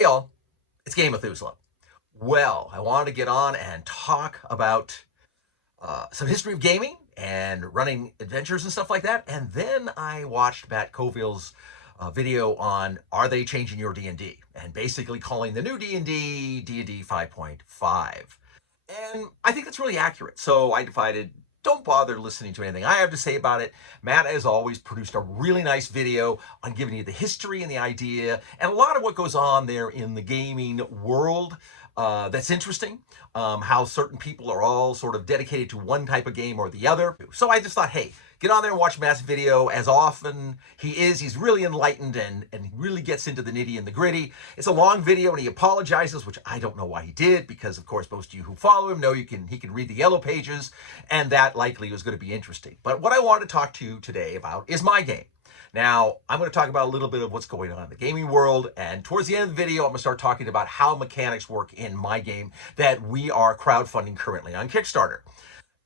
Hey y'all, it's Game Methuselah. Well, I wanted to get on and talk about some history of gaming and running adventures and stuff like that. And then I watched Matt Coville's video on are they changing your D&D and basically calling the new D&D D&D 5.5. And I think that's really accurate. So I decided, don't bother listening to anything I have to say about it. Matt, as always, produced a really nice video on giving you the history and the idea and a lot of what goes on there in the gaming world. That's interesting, how certain people are all sort of dedicated to one type of game or the other. So I just thought, hey, get on there and watch Matt's video. As often he's really enlightened and he really gets into the nitty and the gritty. It's a long video and he apologizes, which I don't know why he did, because of course most of you who follow him know he can read the yellow pages, and that likely was going to be interesting. But what I want to talk to you today about is my game. Now, I'm going to talk about a little bit of what's going on in the gaming world, and towards the end of the video, I'm going to start talking about how mechanics work in my game that we are crowdfunding currently on Kickstarter.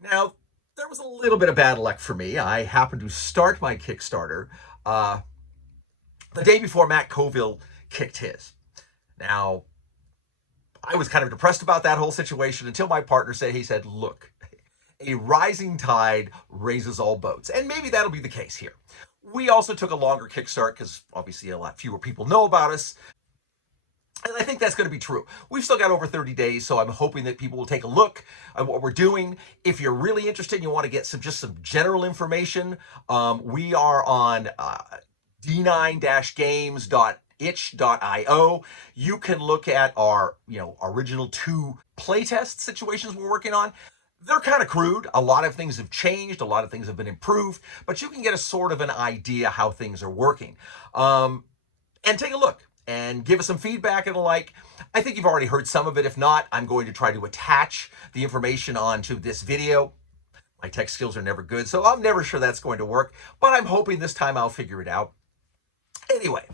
Now, there was a little bit of bad luck for me. I happened to start my Kickstarter the day before Matt Coville kicked his. Now, I was kind of depressed about that whole situation until my partner said, look, a rising tide raises all boats. And maybe that'll be the case here. We also took a longer kickstart because obviously a lot fewer people know about us. And I think that's going to be true. We've still got over 30 days, so I'm hoping that people will take a look at what we're doing. If you're really interested and you want to get just some general information, we are on d9-games.itch.io. You can look at our original 2 playtest situations we're working on. They're kind of crude. A lot of things have changed. A lot of things have been improved, but you can get a sort of an idea how things are working. And take a look and give us some feedback and the like. I think you've already heard some of it. If not, I'm going to try to attach the information onto this video. My tech skills are never good, so I'm never sure that's going to work, but I'm hoping this time I'll figure it out. Anyway,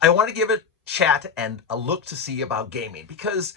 I want to give a chat and a look to see about gaming, because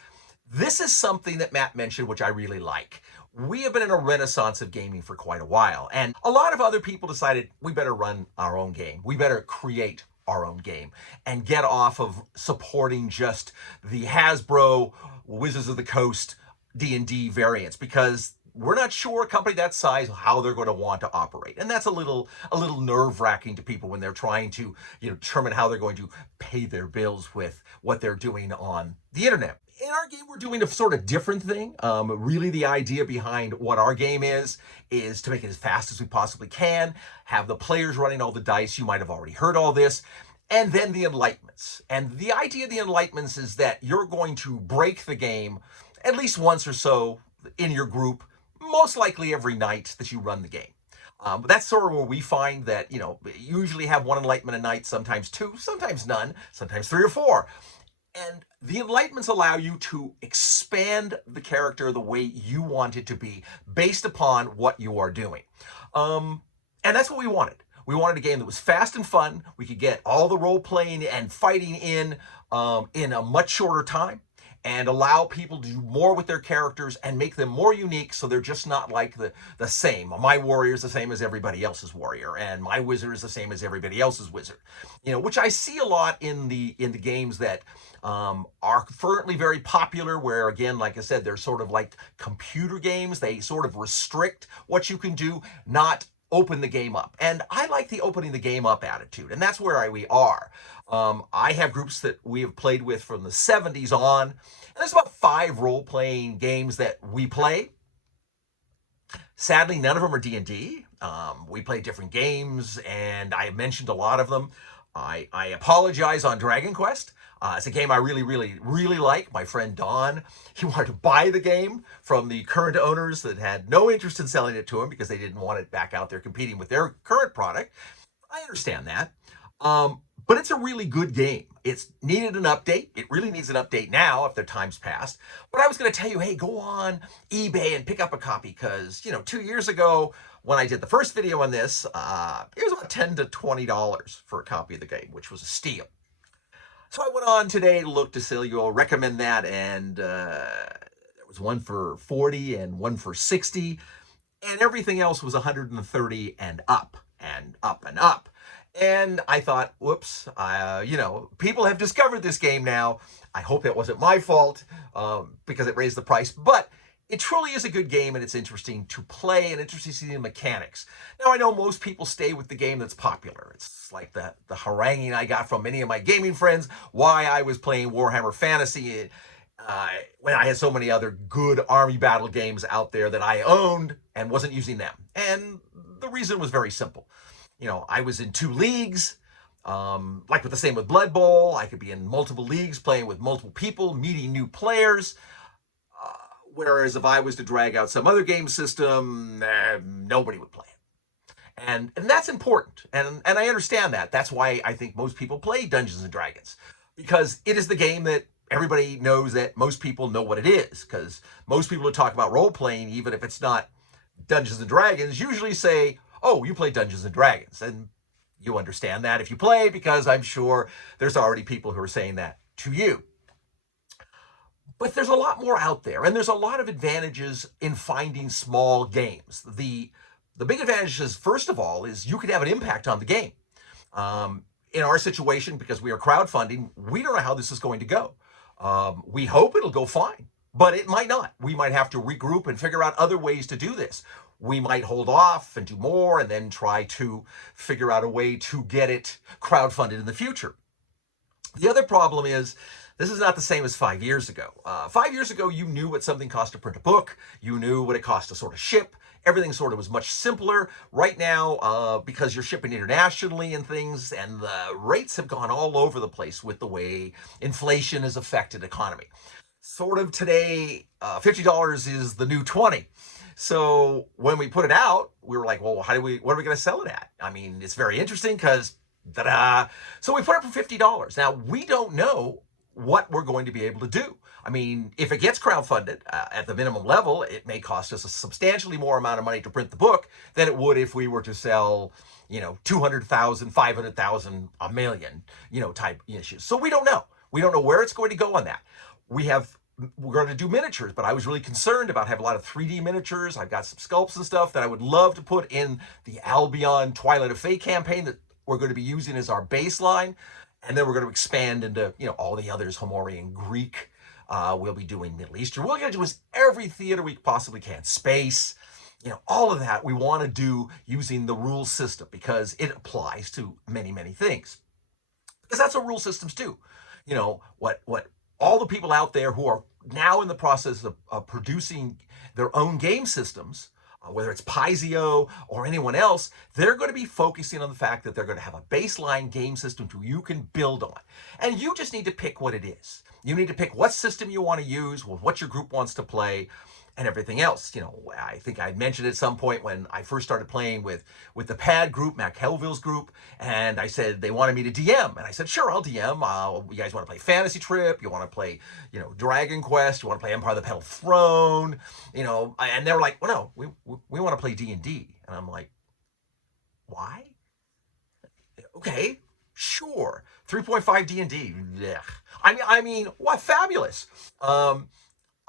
this is something that Matt mentioned, which I really like. We have been in a renaissance of gaming for quite a while, and a lot of other people decided we better run our own game. We better create our own game and get off of supporting just the Hasbro Wizards of the Coast D&D variants, because we're not sure a company that size how they're going to want to operate. And that's a little nerve-wracking to people when they're trying to determine how they're going to pay their bills with what they're doing on the internet. In our game, we're doing a sort of different thing. Really, the idea behind what our game is to make it as fast as we possibly can, have the players running all the dice. You might have already heard all this. And then the enlightenments. And the idea of the enlightenments is that you're going to break the game at least once or so in your group, most likely every night that you run the game. That's sort of where we find that, usually have 1 enlightenment a night, sometimes 2, sometimes none, sometimes 3 or 4. And the enlightenments allow you to expand the character the way you want it to be based upon what you are doing. And that's what we wanted. We wanted a game that was fast and fun. We could get all the role-playing and fighting in a much shorter time, and allow people to do more with their characters and make them more unique, so they're just not like the same. My warrior is the same as everybody else's warrior, and my wizard is the same as everybody else's wizard. Which I see a lot in the games that are currently very popular, where, again, like I said, they're sort of like computer games. They sort of restrict what you can do, not open the game up. And I like the opening the game up attitude, and that's where we are. I have groups that we have played with from the 70s on, and there's about 5 role-playing games that we play. Sadly, none of them are D&D. We play different games, and I mentioned a lot of them. I apologize on Dragon Quest. It's a game I really, really, really like. My friend Don, he wanted to buy the game from the current owners that had no interest in selling it to him because they didn't want it back out there competing with their current product. I understand that. But it's a really good game. It's needed an update. It really needs an update now if their time's passed. But I was going to tell you, hey, go on eBay and pick up a copy, because, 2 years ago when I did the first video on this, it was about $10 to $20 for a copy of the game, which was a steal. So I went on today to look to see, you'll recommend that, and there was one for 40 and one for 60, and everything else was 130 and up and up and up. And I thought, whoops, people have discovered this game now. I hope it wasn't my fault because it raised the price. But it truly is a good game, and it's interesting to play and interesting to see the mechanics. Now, I know most people stay with the game that's popular. It's like the haranguing I got from many of my gaming friends why I was playing Warhammer Fantasy when I had so many other good army battle games out there that I owned and wasn't using them. And the reason was very simple. I was in 2 leagues. Like with the same with Blood Bowl, I could be in multiple leagues playing with multiple people, meeting new players. Whereas if I was to drag out some other game system, nobody would play it. And that's important. And I understand that. That's why I think most people play Dungeons and Dragons. Because it is the game that everybody knows that most people know what it is. Because most people who talk about role playing, even if it's not Dungeons and Dragons, usually say, oh, you play Dungeons and Dragons. And you understand that if you play, because I'm sure there's already people who are saying that to you. But there's a lot more out there, and there's a lot of advantages in finding small games. The big advantage is, first of all, is you can have an impact on the game. In our situation, because we are crowdfunding, we don't know how this is going to go. We hope it'll go fine, but it might not. We might have to regroup and figure out other ways to do this. We might hold off and do more and then try to figure out a way to get it crowdfunded in the future. The other problem is, this is not the same as 5 years ago. 5 years ago, you knew what something cost to print a book. You knew what it cost to sort of ship. Everything sort of was much simpler. Right now, because you're shipping internationally and things, and the rates have gone all over the place with the way inflation has affected the economy. Sort of today, $50 is the new 20. So when we put it out, we were like, well, what are we going to sell it at? I mean, it's very interesting because, ta-da! So we put it for $50. Now, we don't know what we're going to be able to do. I mean, if it gets crowdfunded at the minimum level, it may cost us a substantially more amount of money to print the book than it would if we were to sell, 200,000, 500,000, a million, type issues. So we don't know. We don't know where it's going to go on that. We're going to do miniatures, but I was really concerned about having a lot of 3D miniatures. I've got some sculpts and stuff that I would love to put in the Albion Twilight of Fate campaign that we're going to be using as our baseline. And then we're going to expand into, all the others, Homorian, Greek. We'll be doing Middle Eastern. We're going to do every theater we possibly can. Space, all of that we want to do using the rule system because it applies to many, many things. Because that's what rule systems do. What all the people out there who are now in the process of producing their own game systems, whether it's Paizo or anyone else, they're going to be focusing on the fact that they're going to have a baseline game system you can build on. And you just need to pick what it is. You need to pick what system you want to use, what your group wants to play, and everything else. I think I mentioned at some point when I first started playing with the PAD group, Mac Hellville's group, and I said they wanted me to DM. And I said, sure, I'll DM. You guys want to play Fantasy Trip? You want to play, Dragon Quest? You want to play Empire of the Petal Throne? And they were like, well, no, we want to play D&D. And I'm like, why? Okay, sure. 3.5 D&D. Yeah. I mean, what fabulous.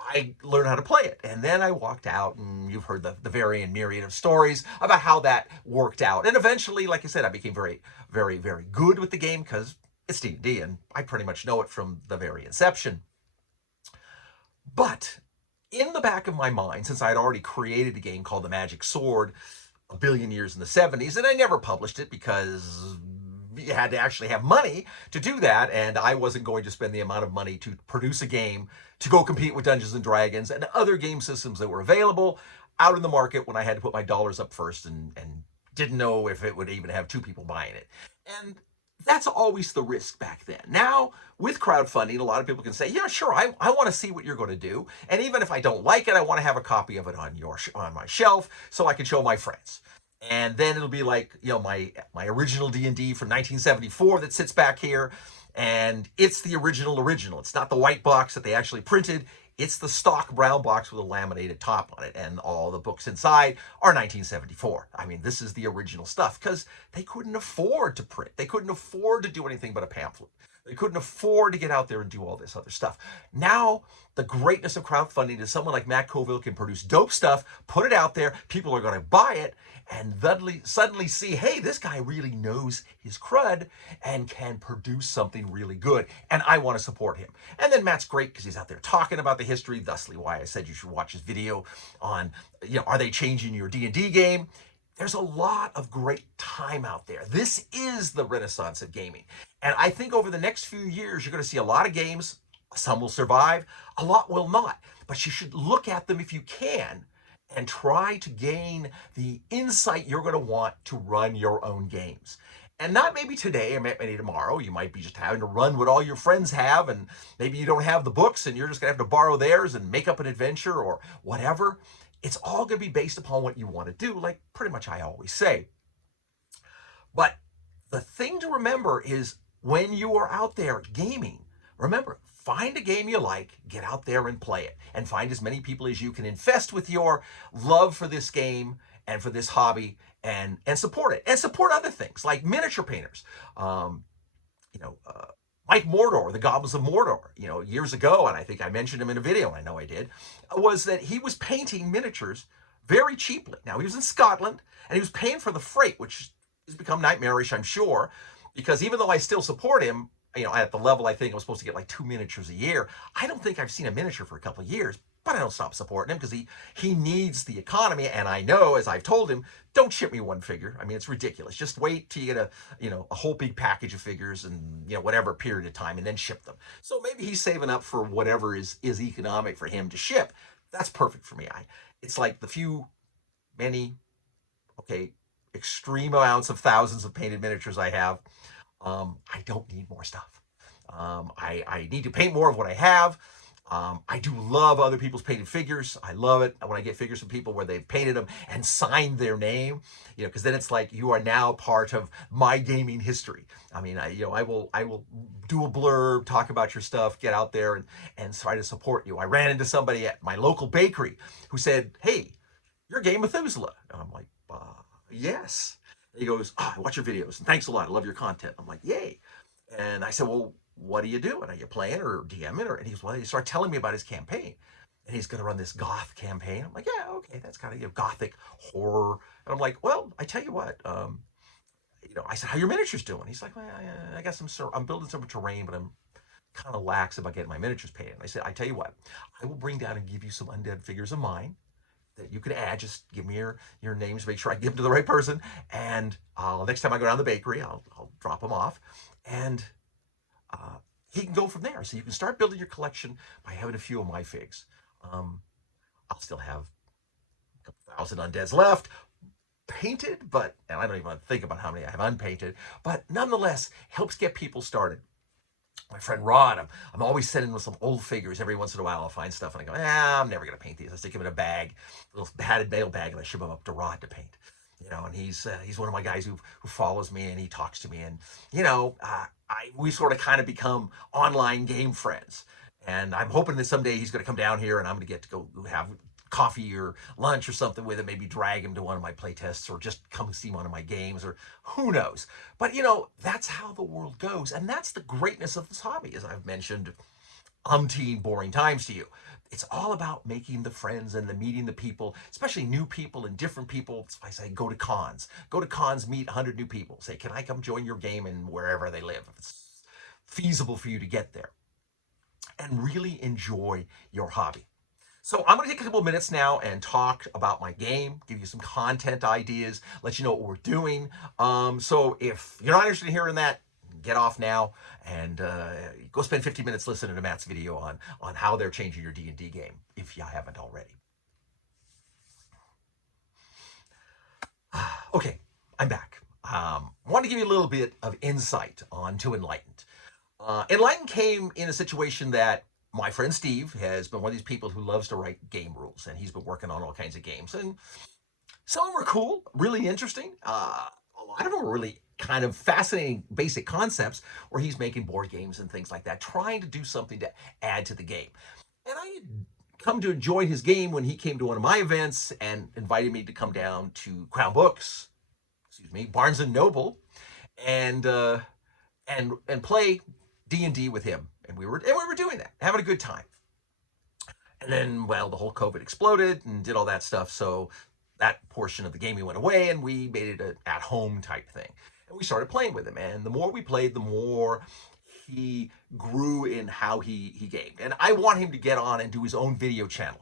I learned how to play it. And then I walked out, and you've heard the varying myriad of stories about how that worked out. And eventually, like I said, I became very, very, very good with the game because it's D&D, and I pretty much know it from the very inception. But in the back of my mind, since I had already created a game called The Magic Sword a billion years in the 70s, and I never published it because you had to actually have money to do that, and I wasn't going to spend the amount of money to produce a game to go compete with Dungeons and Dragons and other game systems that were available out in the market when I had to put my dollars up first and didn't know if it would even have 2 people buying it. And that's always the risk back then. Now, with crowdfunding, a lot of people can say, yeah, sure, I want to see what you're going to do. And even if I don't like it, I want to have a copy of it on my shelf so I can show my friends. And then it'll be like, my original D&D from 1974 that sits back here. And it's the original. It's not the white box that they actually printed. It's the stock brown box with a laminated top on it. And all the books inside are 1974. I mean, this is the original stuff because they couldn't afford to print. They couldn't afford to do anything but a pamphlet. They couldn't afford to get out there and do all this other stuff. Now, the greatness of crowdfunding is someone like Matt Colville can produce dope stuff, put it out there, people are going to buy it, and suddenly see, hey, this guy really knows his crud and can produce something really good, and I want to support him. And then Matt's great because he's out there talking about the history, thusly why I said you should watch his video on, are they changing your D&D game? There's a lot of great time out there. This is the renaissance of gaming. And I think over the next few years, you're going to see a lot of games. Some will survive, a lot will not. But you should look at them if you can and try to gain the insight you're going to want to run your own games. And not maybe today or maybe tomorrow. You might be just having to run what all your friends have, and maybe you don't have the books and you're just going to have to borrow theirs and make up an adventure or whatever. It's all going to be based upon what you want to do, like pretty much I always say. But the thing to remember is when you are out there gaming, remember, find a game you like, get out there and play it, and find as many people as you can infest with your love for this game and for this hobby, and support it. And support other things like miniature painters. You know, Mike Mordor, the Goblins of Mordor, years ago, and I think I mentioned him in a video, I know I did, was that he was painting miniatures very cheaply. Now, he was in Scotland, and he was paying for the freight, which has become nightmarish, I'm sure, because even though I still support him, at the level I think I'm supposed to get like 2 miniatures a year, I don't think I've seen a miniature for a couple of years, but I don't stop supporting him because he needs the economy, and I know, as I've told him, don't ship me one figure. I mean, it's ridiculous. Just wait till you get a whole big package of figures and, whatever period of time, and then ship them. So maybe he's saving up for whatever is economic for him to ship. That's perfect for me. It's like the many, extreme amounts of thousands of painted miniatures I have. I don't need more stuff. I need to paint more of what I have. I do love other people's painted figures. I love it when I get figures from people where they've painted them and signed their name, because then it's like you are now part of my gaming history. I mean, I will do a blurb, talk about your stuff, get out there and try to support you. I ran into somebody at my local bakery who said, "Hey, you're Game Methuselah." And I'm like, yes. And he goes, "I watch your videos, and thanks a lot. I love your content." I'm like, "Yay." And I said, "Well, what are you doing? Are you playing or DMing?" And he started telling me about his campaign. And he's going to run this goth campaign. I'm like, "Yeah, okay, that's kind of gothic horror." And I'm like, "Well, I tell you what, I said, how your miniatures doing?" He's like, "Well, I guess I'm building some terrain, but I'm kind of lax about getting my miniatures painted." And I said, "I tell you what, I will bring down and give you some undead figures of mine that you can add. Just give me your names, make sure I give them to the right person. And next time I go down to the bakery, I'll drop them off. And he can go from there. So you can start building your collection by having a few of my figs. I'll still have a couple thousand undeads left, painted, and I don't even want to think about how many I have unpainted, but nonetheless, helps get people started. My friend Rod, I'm always sending him some old figures. Every once in a while, I'll find stuff, and I go, I'm never going to paint these. I stick them in a bag, a little padded mail bag, and I ship them up to Rod to paint. And he's one of my guys who follows me, and he talks to me, and we sort of kind of become online game friends. And I'm hoping that someday he's going to come down here, and I'm going to get to go have coffee or lunch or something with him, maybe drag him to one of my play tests or just come see one of my games, or who knows. But that's how the world goes, and that's the greatness of this hobby, as I've mentioned umpteen boring times to you. It's all about making the friends and meeting the people, especially new people and different people. That's why I say go to cons, meet 100 new people, say, can I come join your game, and wherever they live, if it's feasible for you to get there, and really enjoy your hobby. So I'm going to take a couple of minutes now and talk about my game, give you some content ideas, let you know what we're doing. So if you're not interested in hearing that, get off now and go spend 50 minutes listening to Matt's video on how they're changing your D&D game, if you haven't already. Okay, I'm back. I want to give you a little bit of insight onto Enlightened. Enlightened came in a situation that my friend Steve has been one of these people who loves to write game rules, and he's been working on all kinds of games. And some of them are cool, really interesting. A lot of them are really kind of fascinating basic concepts where he's making board games and things like that, trying to do something to add to the game. And I had come to enjoy his game when he came to one of my events and invited me to come down to Crown Books, Barnes & Noble, and play D&D with him, and we were doing that, having a good time. And then, well, the whole COVID exploded and did all that stuff. So that portion of the gaming went away, and we made it an at-home type thing. And we started playing with him. And the more we played, the more he grew in how he gamed. And I want him to get on and do his own video channel.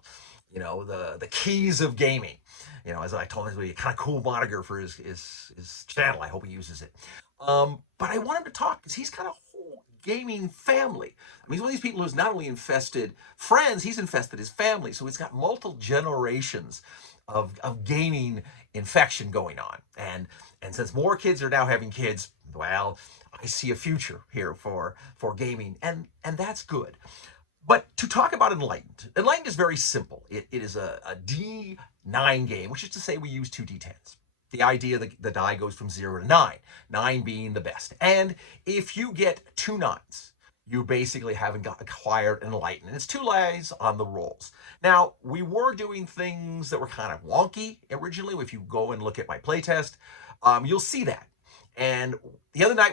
The keys of gaming. As I told him, it's a kind of cool moniker for his channel. I hope he uses it. But I want him to talk because he's kind of whole gaming family. I mean, he's one of these people who's not only infested friends, he's infested his family. So he's got multiple generations of gaming infection going on. And since more kids are now having kids, well, I see a future here for gaming, and that's good. But to talk about Enlightened is very simple. It is a D9 game, which is to say we use two D10s. The idea that the die goes from 0 to 9, 9 being the best. And if you get 2 9s, you basically haven't acquired Enlightened. And it's 2 lies on the rolls. Now, we were doing things that were kind of wonky originally. If you go and look at my playtest, you'll see that. And the other night,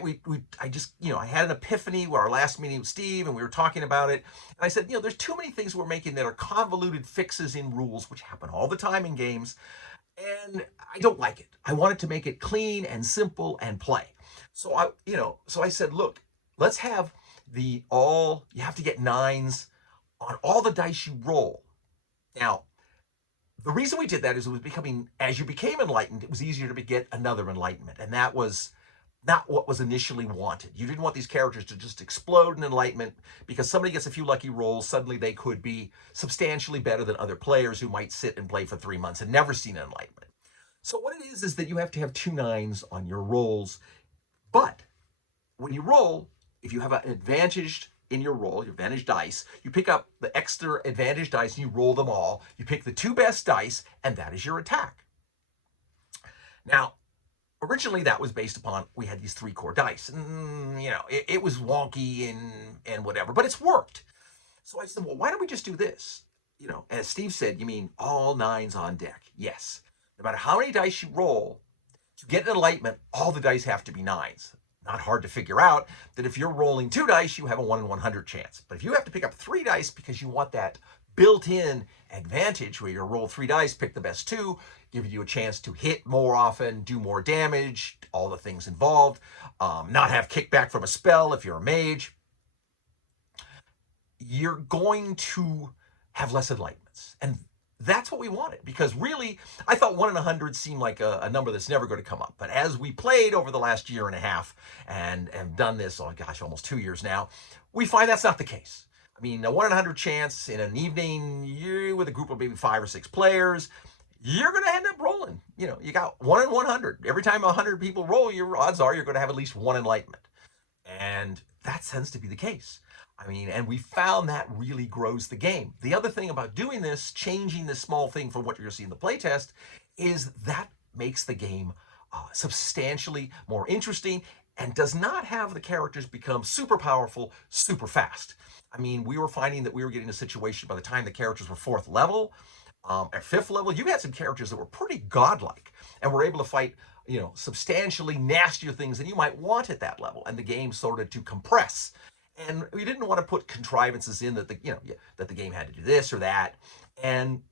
I had an epiphany with our last meeting with Steve, and we were talking about it. And I said, there's too many things we're making that are convoluted fixes in rules, which happen all the time in games. And I don't like it. I wanted to make it clean and simple and play. So I said, look, let's have you have to get 9s on all the dice you roll. Now, the reason we did that is it was as you became enlightened, it was easier to get another enlightenment. And that was not what was initially wanted. You didn't want these characters to just explode in enlightenment because somebody gets a few lucky rolls. Suddenly they could be substantially better than other players who might sit and play for 3 months and never seen an enlightenment. So what it is that you have to have 2 9s on your rolls. But when you roll, if you have an advantaged in your roll, your advantage dice, you pick up the extra advantage dice and you roll them all. You pick the 2 best dice, and that is your attack. Now, originally that was based upon we had these 3 core dice. And, it was wonky and whatever, but it's worked. So I said, well, why don't we just do this? As Steve said, you mean all 9s on deck? Yes. No matter how many dice you roll, to get an enlightenment, all the dice have to be 9s. Not hard to figure out that if you're rolling 2 dice, you have a 1 in 100 chance. But if you have to pick up 3 dice because you want that built-in advantage where you roll 3 dice, pick the best 2, giving you a chance to hit more often, do more damage, all the things involved, not have kickback from a spell if you're a mage, you're going to have less enlightenments. And that's what we wanted, because really, I thought 1 in 100 seemed like a number that's never going to come up. But as we played over the last year and a half and done this, oh gosh, almost 2 years now, we find that's not the case. I mean, a 1 in 100 chance in an evening, you with a group of maybe 5 or 6 players, you're going to end up rolling. You got 1 in 100. Every time 100 people roll, your odds are you're going to have at least 1 enlightenment. And that tends to be the case. I mean, and we found that really grows the game. The other thing about doing this, changing this small thing from what you're going to see in the playtest, is that makes the game substantially more interesting and does not have the characters become super powerful, super fast. I mean, we were finding that we were getting a situation by the time the characters were 4th level, at 5th level, you had some characters that were pretty godlike and were able to fight, substantially nastier things than you might want at that level. And the game started to compress. And we didn't want to put contrivances in that the game had to do this or that. And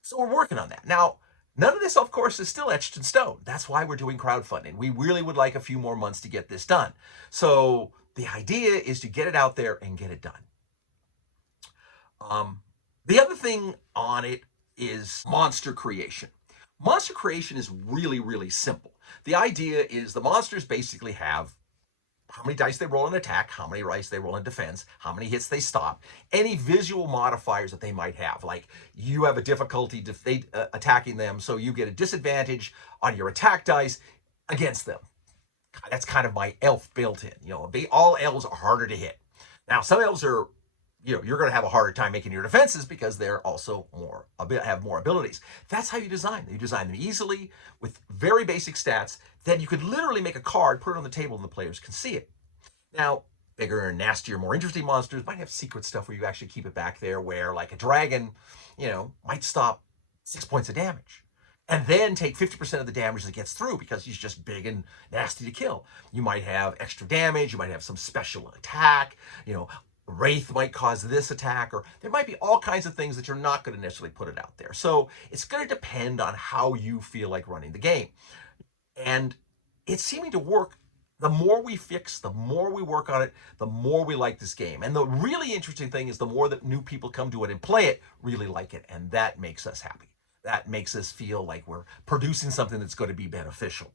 so we're working on that. Now, none of this, of course, is still etched in stone. That's why we're doing crowdfunding. We really would like a few more months to get this done. So the idea is to get it out there and get it done. The other thing on it is monster creation. Monster creation is really, really simple. The idea is the monsters basically have how many dice they roll in attack, how many dice they roll in defense, how many hits they stop, any visual modifiers that they might have. Like you have a difficulty attacking them, so you get a disadvantage on your attack dice against them. That's kind of my elf built in. All elves are harder to hit. Now, some elves are, you're going to have a harder time making your defenses because they're also have more abilities. That's how you design them. You design them easily with very basic stats. Then you could literally make a card, put it on the table, and the players can see it. Now, bigger and nastier, more interesting monsters might have secret stuff where you actually keep it back there, where like a dragon, might stop 6 points of damage. and then take 50% of the damage that gets through because he's just big and nasty to kill. You might have extra damage, you might have some special attack, you know, Wraith might cause this attack, or there might be all kinds of things that you're not going to necessarily put it out there. So it's going to depend on how you feel like running the game. And it's seeming to work. The more we fix, the more we work on it, the more we like this game. And the really interesting thing is the more that new people come to it and play it, really like it. And that makes us happy. That makes us feel like we're producing something that's going to be beneficial.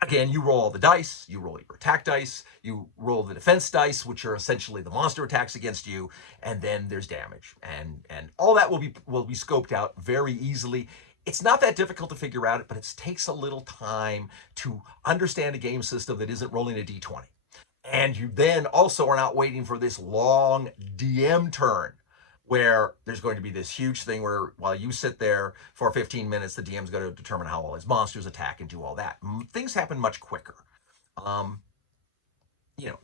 Again, you roll all the dice, you roll your attack dice, you roll the defense dice, which are essentially the monster attacks against you, and then there's damage. And all that will be scoped out very easily. It's not that difficult to figure out, but it takes a little time to understand a game system that isn't rolling a d20. And you then also are not waiting for this long DM turn where there's going to be this huge thing where while you sit there for 15 minutes, the DM's going to determine how all his monsters attack and do all that. Things happen much quicker. Um, you know,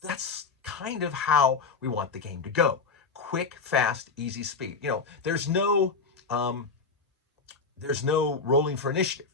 that's kind of how we want the game to go. Quick, fast, easy speed. You know, there's no rolling for initiative.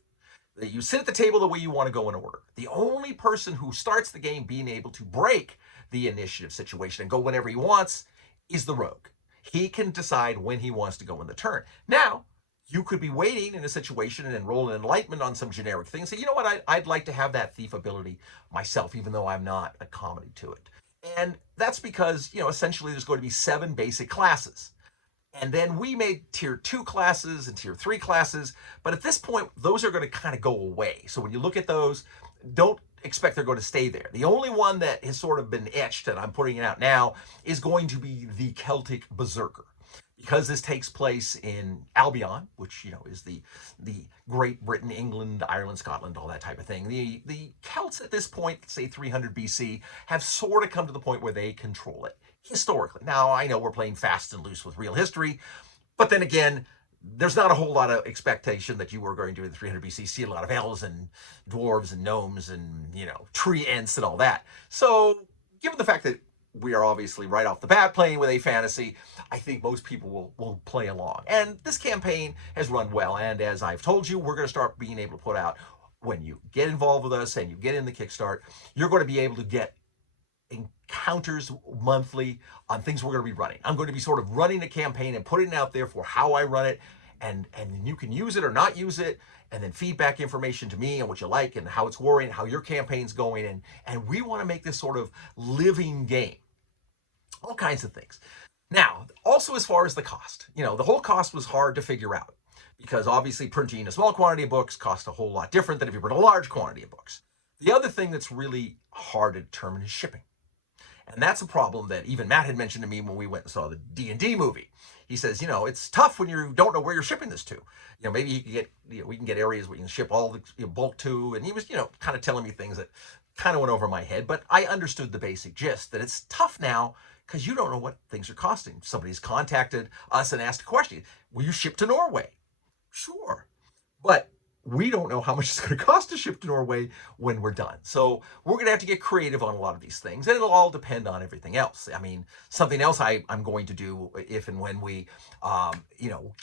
You sit at the table the way you want to go in order. The only person who starts the game being able to break the initiative situation and go whenever he wants is the rogue. He can decide when he wants to go in the turn. Now, you could be waiting in a situation and roll an enlightenment on some generic thing and say, you know what, I'd like to have that thief ability myself, even though I'm not a comedy to it. And that's because, you know, essentially there's going to be 7 basic classes. And then we made tier 2 classes and tier 3 classes. But at this point, those are going to kind of go away. So when you look at those, don't expect they're going to stay there. The only one that has sort of been etched, and I'm putting it out now, is going to be the Celtic Berserker. Because this takes place in Albion, which, you know, is the Great Britain, England, Ireland, Scotland, all that type of thing. The Celts at this point, say 300 BC, have sort of come to the point where they control it historically. Now, I know we're playing fast and loose with real history, but then again, there's not a whole lot of expectation that you are going to, in 300 BC, see a lot of elves and dwarves and gnomes and, you know, tree ents and all that. So, given the fact that we are obviously right off the bat playing with a fantasy, I think most people will play along. And this campaign has run well, and as I've told you, we're going to start being able to put out, when you get involved with us and you get in the Kickstart, you're going to be able to get encounters monthly on things we're going to be running. I'm going to be sort of running a campaign and putting it out there for how I run it, and you can use it or not use it, and then feedback information to me and what you like and how it's working, how your campaign's going, and we want to make this sort of living game. All kinds of things. Now, also as far as the cost, you know, the whole cost was hard to figure out because obviously printing a small quantity of books costs a whole lot different than if you print a large quantity of books. The other thing that's really hard to determine is shipping. And that's a problem that even Matt had mentioned to me when we went and saw the D&D movie. He says, you know, it's tough when you don't know where you're shipping this to. You know, maybe you can get, you know, we can get areas where you can ship all the bulk to. And he was, you know, kind of telling me things that kind of went over my head. But I understood the basic gist that it's tough now because you don't know what things are costing. Somebody's contacted us and asked a question. Will you ship to Norway? Sure. But we don't know how much it's going to cost to ship to Norway when we're done. So we're going to have to get creative on a lot of these things, and it'll all depend on everything else. I mean, something else I'm going to do if and when we, you know,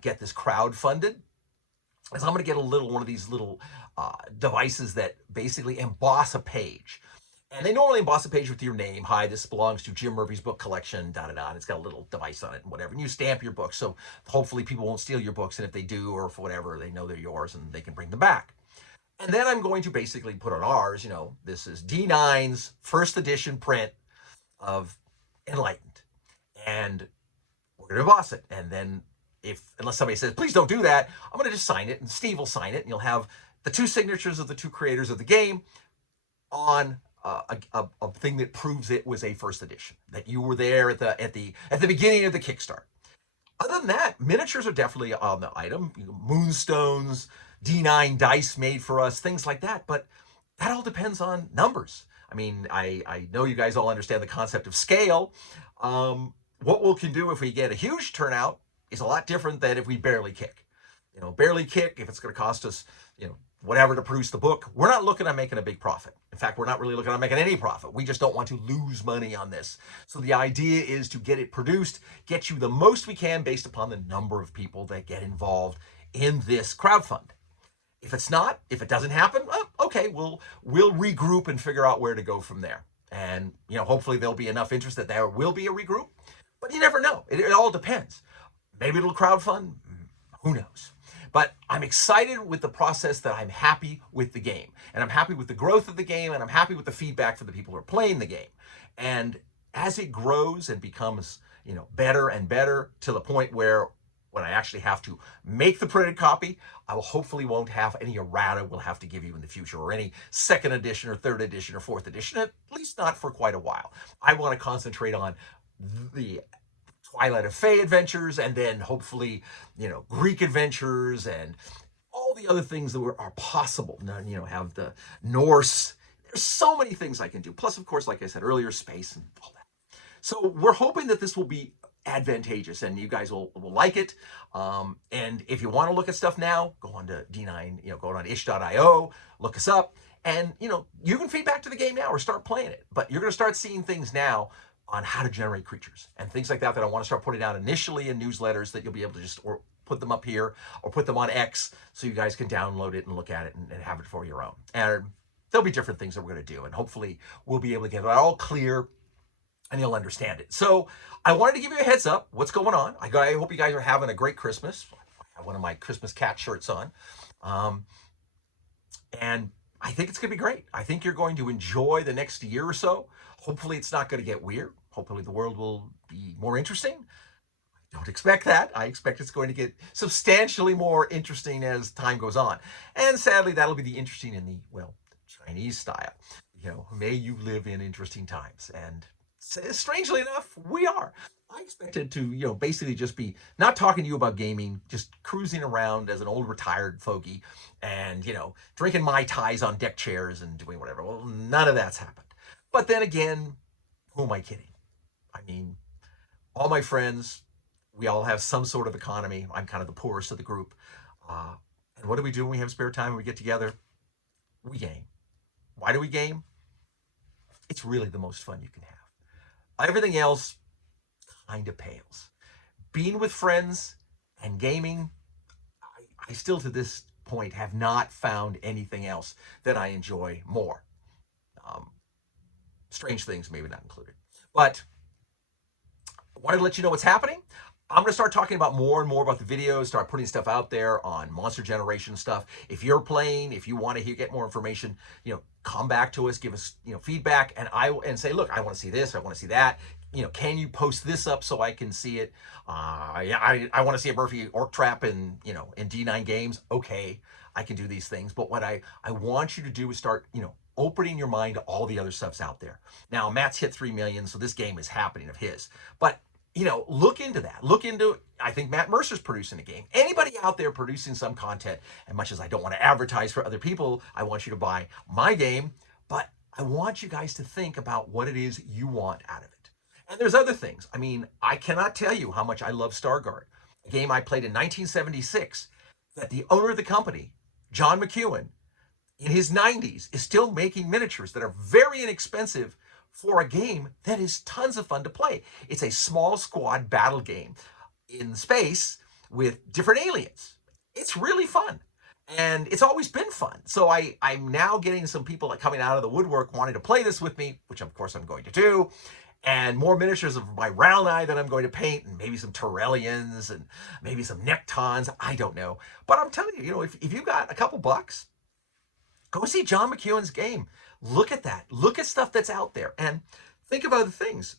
get this crowdfunded, is I'm going to get one of these little devices that basically emboss a page. And they normally emboss a page with your name. Hi, this belongs to Jim Murphy's book collection, da-da-da. And it's got a little device on it and whatever. And you stamp your books, so hopefully people won't steal your books. And if they do, or for whatever, they know they're yours and they can bring them back. And then I'm going to basically put on ours, you know, this is D9's first edition print of Enlightened. And we're going to emboss it. And then unless somebody says, please don't do that, I'm going to just sign it, and Steve will sign it. And you'll have the 2 signatures of the 2 creators of the game on a thing that proves it was a first edition, that you were there at the beginning of the Kickstart. Other than that, miniatures are definitely on the item. Moonstones, D9 dice made for us, things like that. But that all depends on numbers. I mean, I know you guys all understand the concept of scale. What we can do if we get a huge turnout is a lot different than if we barely kick. You know, barely kick, if it's going to cost us, you know, whatever to produce the book, we're not looking at making a big profit. In fact, we're not really looking at making any profit. We just don't want to lose money on this. So the idea is to get it produced, get you the most we can based upon the number of people that get involved in this crowdfund. If it doesn't happen, well, okay, we'll regroup and figure out where to go from there. And hopefully there'll be enough interest that there will be a regroup. But you never know. It all depends. Maybe it'll crowdfund. Who knows? But I'm excited with the process, that I'm happy with the game. And I'm happy with the growth of the game, and I'm happy with the feedback from the people who are playing the game. And as it grows and becomes, better and better, to the point where when I actually have to make the printed copy, I will hopefully won't have any errata we'll have to give you in the future, or any second edition or third edition or fourth edition, at least not for quite a while. I want to concentrate on the Twilight of Fae adventures, and then hopefully, Greek adventures and all the other things that are possible. Have the Norse. There's so many things I can do. Plus, of course, like I said earlier, space and all that. So we're hoping that this will be advantageous and you guys will like it. And if you want to look at stuff now, go on to D9, go on ish.io, look us up, and you can feed back to the game now or start playing it. But you're going to start seeing things now on how to generate creatures and things like that I want to start putting out initially in newsletters, that you'll be able to just or put them up here or put them on X, so you guys can download it and look at it and have it for your own. And there'll be different things that we're going to do, and hopefully we'll be able to get it all clear and you'll understand it. So I wanted to give you a heads up what's going on. I hope you guys are having a great Christmas. I have one of my Christmas cat shirts on. And I think it's going to be great. I think you're going to enjoy the next year or so. Hopefully it's not going to get weird. Hopefully the world will be more interesting. I don't expect that. I expect it's going to get substantially more interesting as time goes on. And sadly, that'll be the interesting in the, Chinese style. May you live in interesting times. And strangely enough, we are. I expected to, basically just be not talking to you about gaming, just cruising around as an old retired fogey and, drinking Mai Tais on deck chairs and doing whatever. Well, none of that's happened. But then again, who am I kidding? I mean, all my friends, we all have some sort of economy. I'm kind of the poorest of the group. And what do we do when we have spare time and we get together? We game. Why do we game? It's really the most fun you can have. Everything else kind of pales. Being with friends and gaming, I still to this point have not found anything else that I enjoy more. Strange things maybe not included. But I wanted to let you know what's happening. I'm going to start talking about more and more about the videos, start putting stuff out there on monster generation stuff. If you're playing, if you want to get more information, come back to us, give us, feedback, and say, look, I want to see this, I want to see that. Can you post this up so I can see it? I want to see a Murphy Orc Trap in D9 games. Okay, I can do these things. But what I want you to do is start, opening your mind to all the other stuff's out there. Now, Matt's hit 3 million, so this game is happening of his. But, look into that. I think Matt Mercer's producing a game. Anybody out there producing some content, as much as I don't want to advertise for other people, I want you to buy my game, but I want you guys to think about what it is you want out of it. And there's other things. I mean, I cannot tell you how much I love Stargard, a game I played in 1976 that the owner of the company, John McEwen, in his 90s, is still making miniatures that are very inexpensive for a game that is tons of fun to play. It's a small squad battle game in space with different aliens. It's really fun. And it's always been fun. So I'm now getting some people coming out of the woodwork wanting to play this with me, which of course I'm going to do. And more miniatures of my Ralnai that I'm going to paint, and maybe some Torellians and maybe some Nectons. I don't know. But I'm telling you, if you've got a couple bucks, go see John McEwen's game. Look at that. Look at stuff that's out there. And think of other things.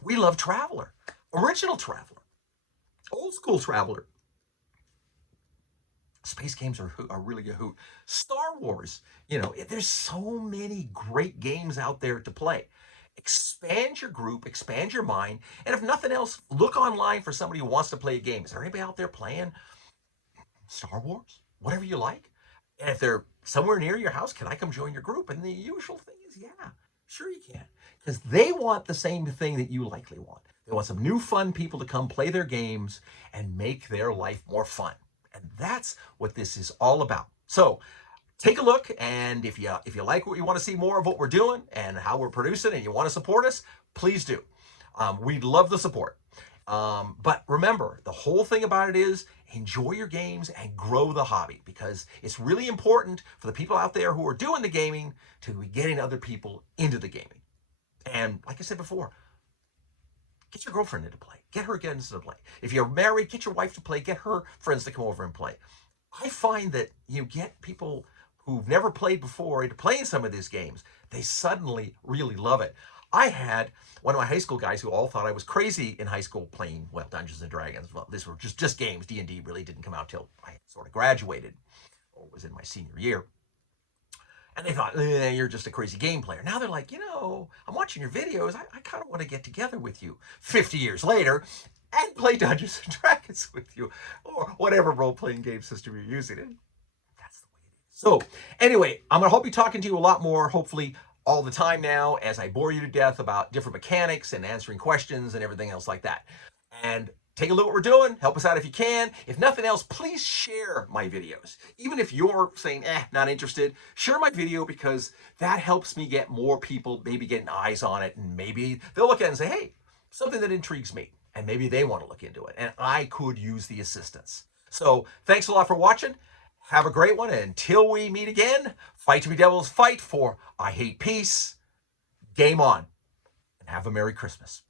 We love Traveler. Original Traveler. Old school Traveler. Space games are really a hoot. Star Wars. There's so many great games out there to play. Expand your group, expand your mind, and if nothing else, look online for somebody who wants to play a game. Is there anybody out there playing Star Wars? Whatever you like. And if they're somewhere near your house, can I come join your group? And the usual thing is, yeah, sure you can. Because they want the same thing that you likely want. They want some new fun people to come play their games and make their life more fun. And that's what this is all about. So take a look, and if you like what you want to see more of what we're doing and how we're producing, and you want to support us, please do. We'd love the support. But remember, the whole thing about it is enjoy your games and grow the hobby, because it's really important for the people out there who are doing the gaming to be getting other people into the gaming. And like I said before, get your girlfriend into play. Get her again into play. If you're married, get your wife to play. Get her friends to come over and play. I find that you get people who've never played before into playing some of these games. They suddenly really love it. I had one of my high school guys who all thought I was crazy in high school playing, well, Dungeons and Dragons. Well, these were just games. D&D really didn't come out till I sort of graduated, or was in my senior year. And they thought, you're just a crazy game player. Now they're like, I'm watching your videos. I kind of want to get together with you 50 years later and play Dungeons and Dragons with you, or whatever role-playing game system you're using. And that's the way it is. So anyway, I'm going to hope be talking to you a lot more, hopefully all the time now, as I bore you to death about different mechanics and answering questions and everything else like that. And take a look at what we're doing. Help us out if you can. If nothing else, please share my videos. Even if you're saying, not interested, share my video, because that helps me get more people maybe getting eyes on it, and maybe they'll look at it and say, hey, something that intrigues me, and maybe they want to look into it, and I could use the assistance. So thanks a lot for watching. Have a great one. And until we meet again, fight to be devils, fight, for I hate peace. Game on, and have a Merry Christmas.